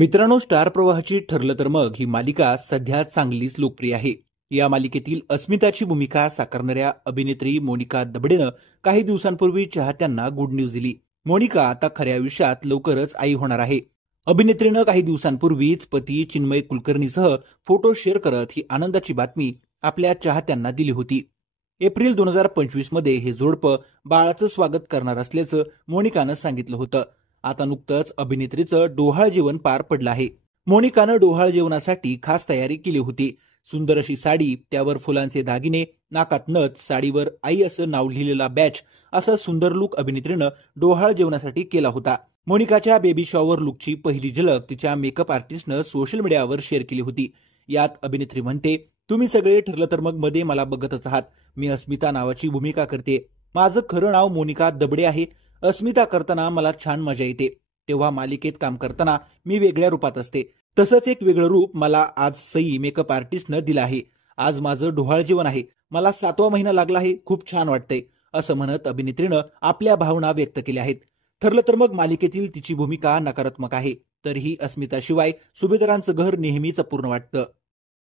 मित्रांनो, स्टार प्रवाहाची ठरलं तर मग ही मालिका सध्या चांगलीच लोकप्रिय आहे. या मालिकेतील अस्मिताची भूमिका साकारणाऱ्या अभिनेत्री मोनिका दबडेनं काही दिवसांपूर्वी चाहत्यांना गुड न्यूज दिली. मोनिका आता खऱ्या आयुष्यात लवकरच आई होणार आहे. अभिनेत्रीनं काही दिवसांपूर्वीच पती चिन्मय कुलकर्णीसह फोटो शेअर करत ही आनंदाची बातमी आपल्या चाहत्यांना दिली होती. एप्रिल 2025 मध्ये हे जोडपं बाळाचं स्वागत करणार असल्याचं मोनिकानं सांगितलं होतं. आता नुकतंच अभिनेत्रीचं डोहाळ जेवण पार पडलं आहे. मोनिकानं डोहाळ जेवणासाठी खास तयारी केली होती. सुंदर अशी साडी, त्यावर फुलांचे दागिने, नाकात नथ, साडीवर आई असं नाव लिहिलेला बॅच, असा सुंदर लुक अभिनेत्रीनं डोहाळ जेवणासाठी केला होता. मोनिकाच्या बेबी शॉवर लुकची पहिली झलक तिच्या मेकअप आर्टिस्टनं सोशल मीडियावर शेअर केली होती. यात अभिनेत्री म्हणते, तुम्ही सगळे ठरलं तर मग मध्ये मला बघतच आहात. मी अस्मिता नावाची भूमिका करते. माझं खरं नाव मोनिका दबडे आहे. अस्मिता करताना मला छान मजा येते. तेव्हा मालिकेत काम करताना मी वेगळ्या रूपात असते. तसंच एक वेगळं रूप मला आज सई मेकअप आर्टिस्टनं दिलं आहे. आज माझं डोहाळ जेवण आहे. मला 7वा महिना लागला आहे. खूप छान वाटतंय, असं म्हणत अभिनेत्रीनं आपल्या भावना व्यक्त केल्या आहेत. ठरलं तर मग मालिकेतील तिची भूमिका नकारात्मक आहे. तरीही अस्मिताशिवाय सुभेदारांचं घर नेहमीच अपूर्ण वाटतं.